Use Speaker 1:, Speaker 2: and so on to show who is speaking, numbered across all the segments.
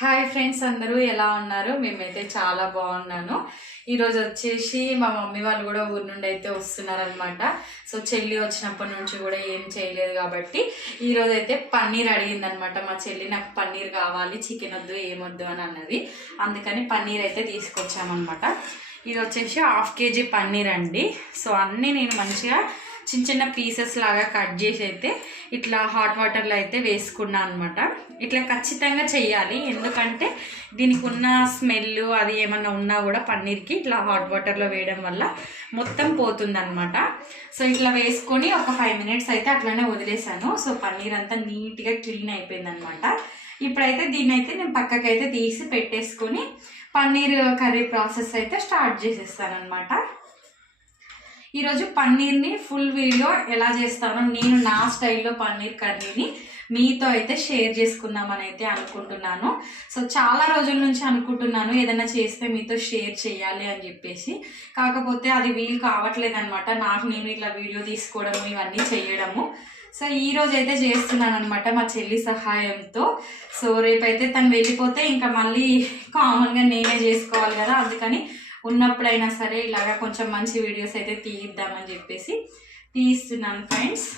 Speaker 1: Hi friends అందరూ ఎలా ఉన్నారు? మేమైతే చాలా బాగున్నాను. ఈరోజు వచ్చేసి మా మమ్మీ వాళ్ళు కూడా ఊరి నుండి అయితే వస్తున్నారనమాట సో చెల్లి వచ్చినప్పటి నుంచి కూడా ఏం చేయలేదు కాబట్టి ఈరోజు అయితే పన్నీర్ అడిగిందనమాట మా చెల్లి నాకు పన్నీర్ కావాలి చికెన్ వద్దు ఏమొద్దు అని అన్నది. అందుకని పన్నీర్ అయితే తీసుకొచ్చామన్నమాట. ఇది వచ్చేసి హాఫ్ కేజీ పన్నీర్ అండి. సో అన్నీ నేను మంచిగా చిన్న చిన్న పీసెస్ లాగా కట్ చేసి అయితే ఇట్లా హాట్ వాటర్లో అయితే వేసుకున్నాను అనమాట ఇట్లా ఖచ్చితంగా చెయ్యాలి. ఎందుకంటే దీనికి ఉన్న స్మెల్ అది ఏమన్నా ఉన్నా కూడా పన్నీర్కి ఇట్లా హాట్ వాటర్లో వేయడం వల్ల మొత్తం పోతుందన్నమాట. సో ఇట్లా వేసుకొని ఒక ఫైవ్ మినిట్స్ అయితే అట్లానే వదిలేసాను. సో పన్నీర్ అంతా నీట్గా క్లీన్ అయిపోయిందనమాట ఇప్పుడైతే దీన్ని అయితే నేను పక్కకైతే తీసి పెట్టేసుకొని పన్నీర్ కర్రీ ప్రాసెస్ అయితే స్టార్ట్ చేసేస్తాను అనమాట ఈరోజు పన్నీర్ని ఫుల్ వీడియో ఎలా చేస్తానో నేను నా స్టైల్లో పన్నీర్ కర్రీని మీతో అయితే షేర్ చేసుకుందామని అయితే అనుకుంటున్నాను. సో చాలా రోజుల నుంచి అనుకుంటున్నాను ఏదైనా చేస్తే మీతో షేర్ చేయాలి అని చెప్పేసి. కాకపోతే అది వీలు కావట్లేదు అనమాట నాకు నేను ఇట్లా వీడియో తీసుకోవడము ఇవన్నీ చేయడము. సో ఈ రోజు అయితే చేస్తున్నాను అనమాట మా చెల్లి సహాయంతో. సో రేపైతే తను వెళ్ళిపోతే ఇంకా మళ్ళీ కామన్గా నేనే చేసుకోవాలి కదా అందుకని ఉన్నప్పుడైనా సరే ఇలాగా కొంచెం మంచి వీడియోస్ అయితే తీయిద్దామని చెప్పేసి తీస్తున్నాను ఫ్రెండ్స్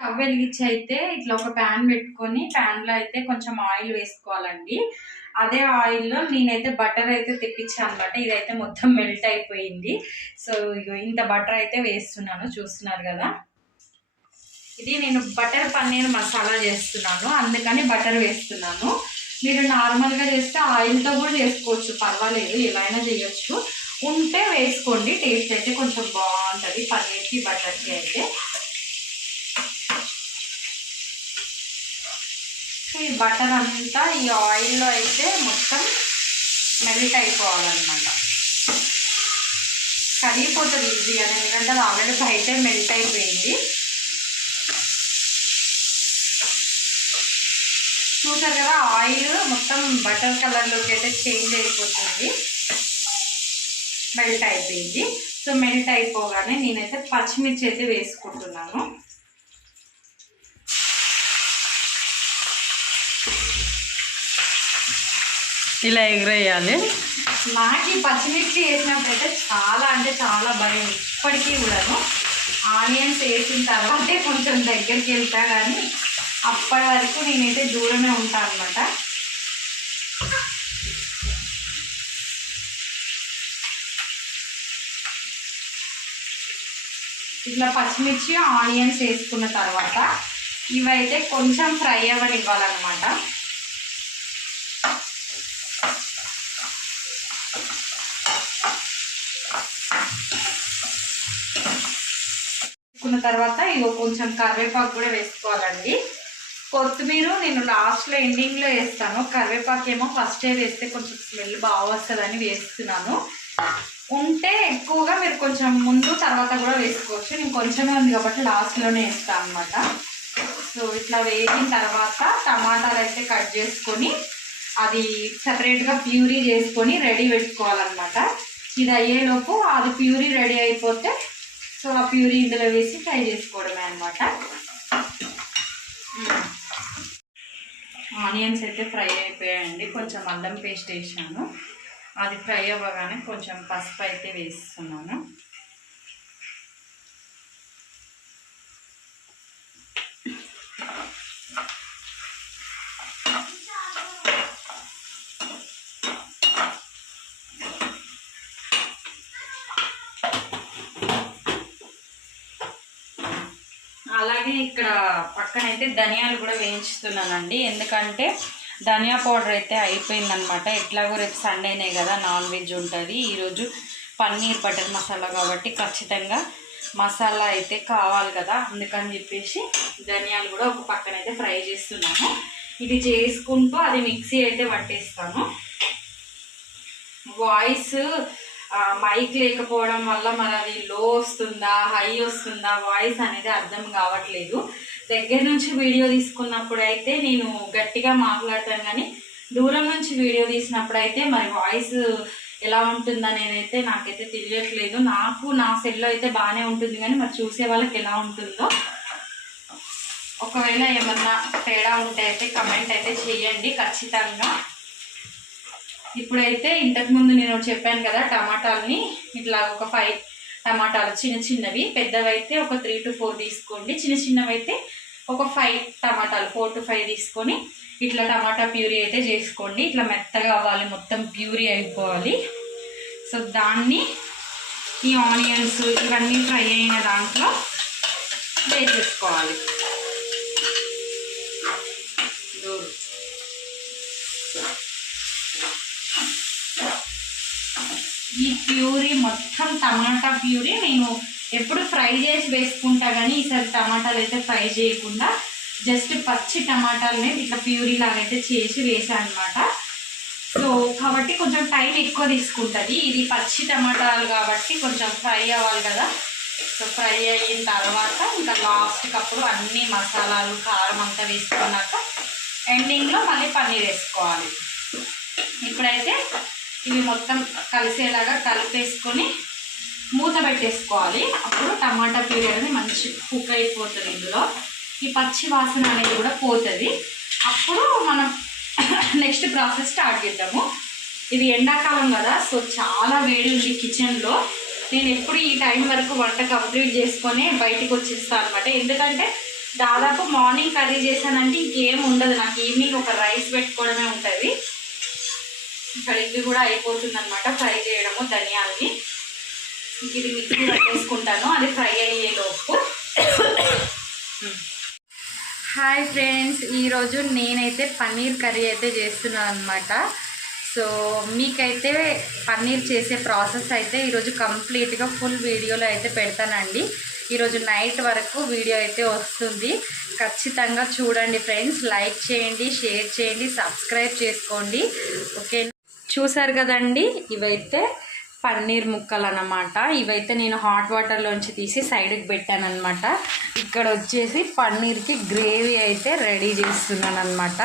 Speaker 1: స్టవ్ వెలిగించి అయితే ఇట్లా ఒక ప్యాన్ పెట్టుకొని ప్యాన్లో అయితే కొంచెం ఆయిల్ వేసుకోవాలండి. అదే ఆయిల్లో నేనైతే బటర్ అయితే తెప్పించాను అనమాట. ఇదైతే మొత్తం మెల్ట్ అయిపోయింది. సో ఇంత బటర్ అయితే వేస్తున్నాను. చూస్తున్నారు కదా? ఇది నేను బటర్ పన్నీర్ మసాలా చేస్తున్నాను. అందుకని బటర్ వేస్తున్నాను. మీరు నార్మల్గా చేస్తే ఆయిల్తో కూడా చేసుకోవచ్చు. పర్వాలేదు ఎలా చేయొచ్చు. ఉంటే వేసుకోండి టేస్ట్ అయితే కొంచెం బాగుంటుంది. పన్నీర్కి బటర్కి అయితే. సో ఈ బటర్ అంతా ఈ ఆయిల్లో అయితే మొత్తం మెల్ట్ అయిపోవాలన్నమాట. కరిగిపోతుంది ఈజీగా ఎందుకంటే అది ఆల్రెడీ బయట మెల్ట్ అయిపోయింది. చూసారు కదా ఆయిల్ మొత్తం బటర్ కలర్లోకి అయితే చేంజ్ అయిపోతుంది. మెల్ట్ అయిపోయింది. సో మెల్ట్ అయిపోగానే నేనైతే పచ్చిమిర్చి అయితే వేసుకుంటున్నాను.
Speaker 2: ఇలా ఎగరేయాలి.
Speaker 1: నాకు ఈ పచ్చిమిర్చి వేసినప్పుడైతే చాలా అంటే చాలా భయం. ఇప్పటికీ కూడాను. ఆనియన్స్ వేసిన తర్వాతే కొంచెం దగ్గరికి వెళ్తా కానీ అప్పటి వరకు నేనైతే దూరమే ఉంటాను అనమాట ఇట్లా పచ్చిమిర్చి ఆనియన్స్ వేసుకున్న తర్వాత ఇవైతే కొంచెం ఫ్రై అవ్వనివ్వాలన్నమాట. వేసుకున్న తర్వాత ఇగో కొంచెం కరివేపాకు కూడా వేసుకోవాలండి. కొత్తిమీర నేను లాస్ట్లో ఎండింగ్లో వేస్తాను. కరివేపాకు ఏమో ఫస్టే వేస్తే కొంచెం స్మెల్ బాగా వస్తుందని వేస్తున్నాను. ఉంటే ఎక్కువగా మీరు కొంచెం ముందు తర్వాత కూడా వేసుకోవచ్చు. నేను కొంచెమే ఉంది కాబట్టి లాస్ట్లోనే వేస్తాను అనమాట సో ఇట్లా వేగిన తర్వాత టమాటాలు అయితే కట్ చేసుకొని అది సపరేట్గా ప్యూరీ చేసుకొని రెడీ పెట్టుకోవాలన్నమాట. ఇది అయ్యేలోపు అది ప్యూరీ రెడీ అయిపోతే సో ఆ ప్యూరీ ఇందులో వేసి ఫ్రై చేసుకోవడమే అనమాట ఆనియన్స్ అయితే ఫ్రై అయిపోయాయండి. కొంచెం అల్లం పేస్ట్ వేసాను. అది ఫ్రై అవ్వగానే కొంచెం పసుపు అయితే వేస్తున్నాను. అలాగే ఇక్కడ పక్కన అయితే ధనియాలు కూడా వేయించుతున్నానండి. ఎందుకంటే ధనియా పౌడర్ అయితే అయిపోయిందనమాట ఎట్లాగో రేపు సండేనే కదా నాన్ వెజ్ ఉంటుంది. ఈరోజు పన్నీర్ బటర్ మసాలా కాబట్టి ఖచ్చితంగా మసాలా అయితే కావాలి కదా. అందుకని చెప్పేసి ధనియాలు కూడా ఒక పక్కన అయితే ఫ్రై చేస్తున్నాను. ఇది చేసుకుంటూ అది మిక్సీ అయితే పట్టేస్తాను. వాయిస్ మైక్ లేకపోవడం వల్ల మనది అది లో వస్తుందా హై వస్తుందా వాయిస్ అనేది అర్థం కావట్లేదు. దగ్గర నుంచి వీడియో తీసుకున్నప్పుడు అయితే నేను గట్టిగా మాట్లాడతాను కానీ దూరం నుంచి వీడియో తీసినప్పుడు అయితే మరి వాయిస్ ఎలా ఉంటుందనేది అయితే నాకైతే తెలియట్లేదు. నాకు నా సెల్లో అయితే బాగానే ఉంటుంది కానీ మరి చూసే వాళ్ళకి ఎలా ఉంటుందో. ఒకవేళ ఏమన్నా తేడా ఉంటే అయితే కమెంట్ అయితే చేయండి ఖచ్చితంగా. ఇప్పుడైతే ఇంతకుముందు నేను చెప్పాను కదా టమాటాలని ఇట్లా ఒక ఫైవ్ టమాటాలు చిన్న చిన్నవి పెద్దవైతే ఒక త్రీ టు ఫోర్ తీసుకోండి. చిన్న చిన్నవి అయితే ఒక ఫైవ్ టమాటాలు ఫోర్ టు ఫైవ్ తీసుకొని ఇట్లా టమాటా ప్యూరీ అయితే చేసుకోండి. ఇట్లా మెత్తగా అవ్వాలి మొత్తం ప్యూరీ అయిపోవాలి. సో దాన్ని ఈ ఆనియన్స్ ఇవన్నీ ఫ్రై అయిన దాంట్లో వేసేసుకోవాలి. ఈ ప్యూరీ మొత్తం టమాటా ప్యూరీ నేను ఎప్పుడు ఫ్రై చేసి వేసుకుంటా కానీ ఈసారి టమాటాలు అయితే ఫ్రై చేయకుండా జస్ట్ పచ్చి టమాటాలని ఇట్లా ప్యూరీ లాగా అయితే చేసి వేసాను అనమాట సో కాబట్టి కొంచెం టైం ఎక్కువ తీసుకుంటుంది. ఇది పచ్చి టమాటాలు కాబట్టి కొంచెం ఫ్రై అవ్వాలి కదా. సో ఫ్రై అయిన తర్వాత ఇంకా లాస్ట్కి అప్పుడు అన్ని మసాలాలు కారం అంతా వేసుకున్నాక ఎండింగ్లో మళ్ళీ పన్నీర్ వేసుకోవాలి. ఇప్పుడైతే ఇవి మొత్తం కలిసేలాగా కలిపేసుకొని మూత పెట్టేసుకోవాలి. అప్పుడు టమాటా ప్యూరీ అనేది మంచి కుక్ అయిపోతుంది ఇందులో. ఈ పచ్చి వాసన అనేది కూడా పోతుంది. అప్పుడు మనం నెక్స్ట్ ప్రాసెస్ స్టార్ట్ చేద్దాము. ఇది ఎండాకాలం కదా సో చాలా వేడి ఉంది కిచెన్లో. నేను ఎప్పుడు ఈ టైం వరకు వంట కంప్లీట్ చేసుకొని బయటికి వచ్చేస్తాను అనమాట ఎందుకంటే దాదాపు మార్నింగ్ కర్రీ చేశానంటే ఇంకేం ఉండదు. నాకు ఈవినింగ్ ఒక రైస్ పెట్టుకోవడమే ఉంటుంది. ఇక్కడ ఇది కూడా అయిపోతుంది అనమాట ఫ్రై చేయడము ధనియాలని ఇది మిక్సీ పట్టేసుకుంటాను. అది ఫ్రై అయ్యేలోపు. హాయ్ ఫ్రెండ్స్ ఈరోజు నేనైతే పన్నీర్ కర్రీ అయితే చేస్తున్నాను అనమాట సో మీకైతే పన్నీర్ చేసే ప్రాసెస్ అయితే ఈరోజు కంప్లీట్గా ఫుల్ వీడియోలో అయితే పెడతానండి. ఈరోజు నైట్ వరకు వీడియో అయితే వస్తుంది. ఖచ్చితంగా చూడండి ఫ్రెండ్స్. లైక్ చేయండి షేర్ చేయండి సబ్స్క్రైబ్ చేసుకోండి. ఓకే చూసారు కదండి? ఇవైతే పన్నీర్ ముక్కలు అన్నమాట ఇవైతే నేను హాట్ వాటర్లోంచి తీసి సైడ్కి పెట్టాను అనమాట ఇక్కడ వచ్చేసి పన్నీర్కి గ్రేవీ అయితే రెడీ చేస్తున్నాను అనమాట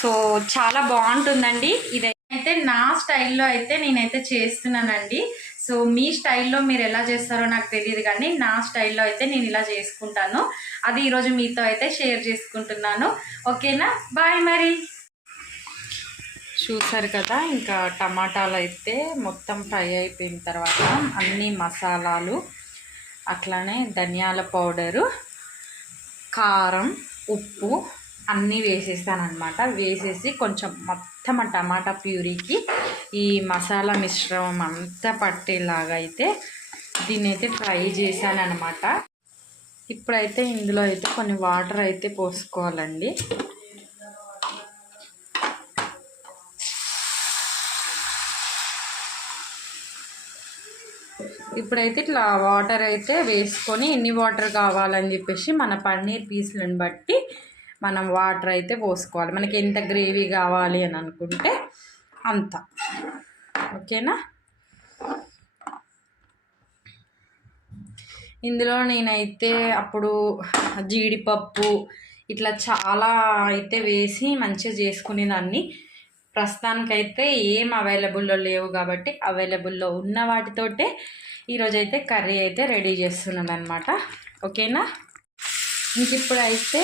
Speaker 1: సో చాలా బాగుంటుందండి. ఇదైతే నా స్టైల్లో అయితే నేనైతే చేస్తున్నానండి. సో మీ స్టైల్లో మీరు ఎలా చేస్తారో నాకు తెలియదు కానీ నా స్టైల్లో అయితే నేను ఇలా చేసుకుంటాను. అది ఈరోజు మీతో అయితే షేర్ చేసుకుంటున్నాను. ఓకేనా? బాయ్ మరి. చూసారు కదా ఇంకా టమాటాలు అయితే మొత్తం ఫ్రై అయిపోయిన తర్వాత అన్ని మసాలాలు అట్లానే ధనియాల పౌడరు కారం ఉప్పు అన్నీ వేసేసానమాట వేసేసి కొంచెం మొత్తం ఆ టమాటా ప్యూరీకి ఈ మసాలా మిశ్రమం అంతా పట్టేలాగా అయితే దీన్ని అయితే ఫ్రై చేశానమాట ఇప్పుడైతే ఇందులో అయితే కొన్ని వాటర్ అయితే పోసుకోవాలండి. ఇప్పుడైతే ఇట్లా వాటర్ అయితే వేసుకొని ఎన్ని వాటర్ కావాలని చెప్పేసి మన పన్నీర్ పీసులను బట్టి మనం వాటర్ అయితే పోసుకోవాలి. మనకి ఎంత గ్రేవీ కావాలి అని అనుకుంటే అంత. ఓకేనా? ఇందులో నేనైతే అప్పుడు జీడిపప్పు ఇట్లా చాలా అయితే వేసి మంచిగా చేసుకునేదాన్ని. ప్రస్తుతానికైతే ఏం అవైలబుల్లో లేవు కాబట్టి అవైలబుల్లో ఉన్న వాటితోటే ఈరోజైతే కర్రీ అయితే రెడీ చేస్తున్నాను అనమాట ఓకేనా? ఇంక ఇప్పుడైతే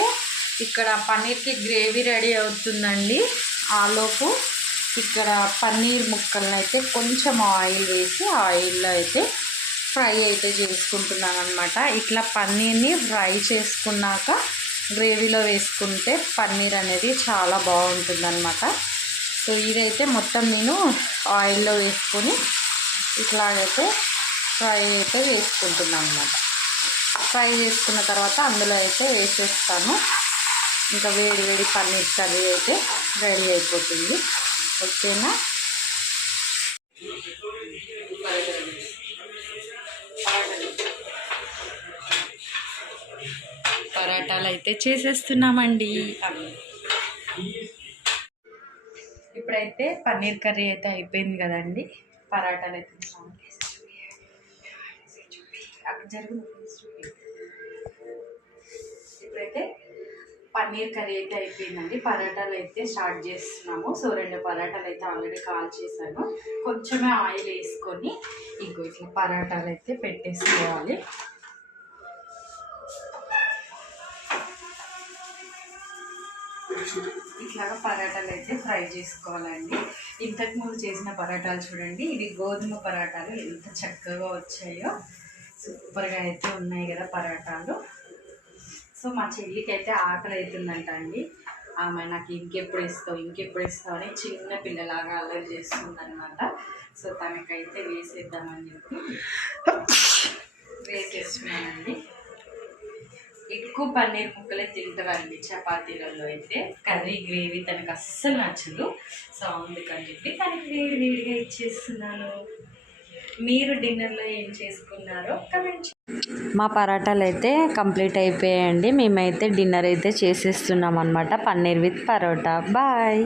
Speaker 1: ఇక్కడ పన్నీర్కి గ్రేవీ రెడీ అవుతుందండి. ఆలోపు ఇక్కడ పన్నీర్ ముక్కలను అయితే కొంచెం ఆయిల్ వేసి ఆయిల్లో అయితే ఫ్రై అయితే చేసుకుంటున్నాను అనమాట ఇట్లా పన్నీర్ని ఫ్రై చేసుకున్నాక గ్రేవీలో వేసుకుంటే పన్నీర్ అనేది చాలా బాగుంటుందన్నమాట. సో ఇదైతే మొత్తం నేను ఆయిల్లో వేసుకొని ఇట్లాగైతే ఫ్రై అయితే వేసుకుంటున్నాను అనమాట ఫ్రై చేసుకున్న తర్వాత అందులో అయితే వేసేస్తాను. ఇంకా వేడి వేడి పన్నీర్ కర్రీ అయితే రెడీ అయిపోతుంది. ఓకేనా? పరాటాలు అయితే చేసేస్తున్నామండి. ఇప్పుడైతే పన్నీర్ కర్రీ అయితే అయిపోయింది కదండి. పరాటాలు అయితే అక్కడ జరిగిన ఇప్పుడైతే పన్నీర్ కర్రీ అయితే అయిపోయిందండి. పరాటాలు అయితే స్టార్ట్ చేస్తున్నాము. సో రెండు పరాటాలు అయితే ఆల్రెడీ కాల్ చేశాను. కొంచెమే ఆయిల్ వేసుకొని ఇంకో ఇట్లా పరాటాలు అయితే పెట్టేసుకోవాలి. ఇట్లాగా పరాటాలు అయితే ఫ్రై చేసుకోవాలండి. ఇంతకు ముందు చేసిన పరాటాలు చూడండి. ఇవి గోధుమ పరాటాలు ఎంత చక్కగా వచ్చాయో సూపర్గా అయితే ఉన్నాయి కదా పరాటాలు. సో మా చెల్లికి అయితే ఆకలి అవుతుందంట అండి. ఆమె నాకు ఇంకెప్పుడు ఇస్తావు ఇంకెప్పుడు ఇస్తావు అని చిన్న పిల్లలాగా అల్లరి చేస్తుందనమాట సో తనకైతే వేసేద్దామని చెప్పి వేసేస్తున్నానండి. ఎక్కువ పన్నీర్ ముక్కలే తింటారండి. చపాతీలలో అయితే కర్రీ గ్రేవీ తనకు అస్సలు నచ్చదు. సో అందుకని చెప్పి తనకి వేడి వేడిగా ఇచ్చేస్తున్నాను. మీరు డిన్నర్లో ఏం చేసుకున్నారో కమెంట్
Speaker 2: మా పరాటాలు అయితే కంప్లీట్ అయిపోయాయండి. మేమైతే డిన్నర్ అయితే చేసేస్తున్నాం అనమాట పన్నీర్ విత్ పరోటా. బాయ్.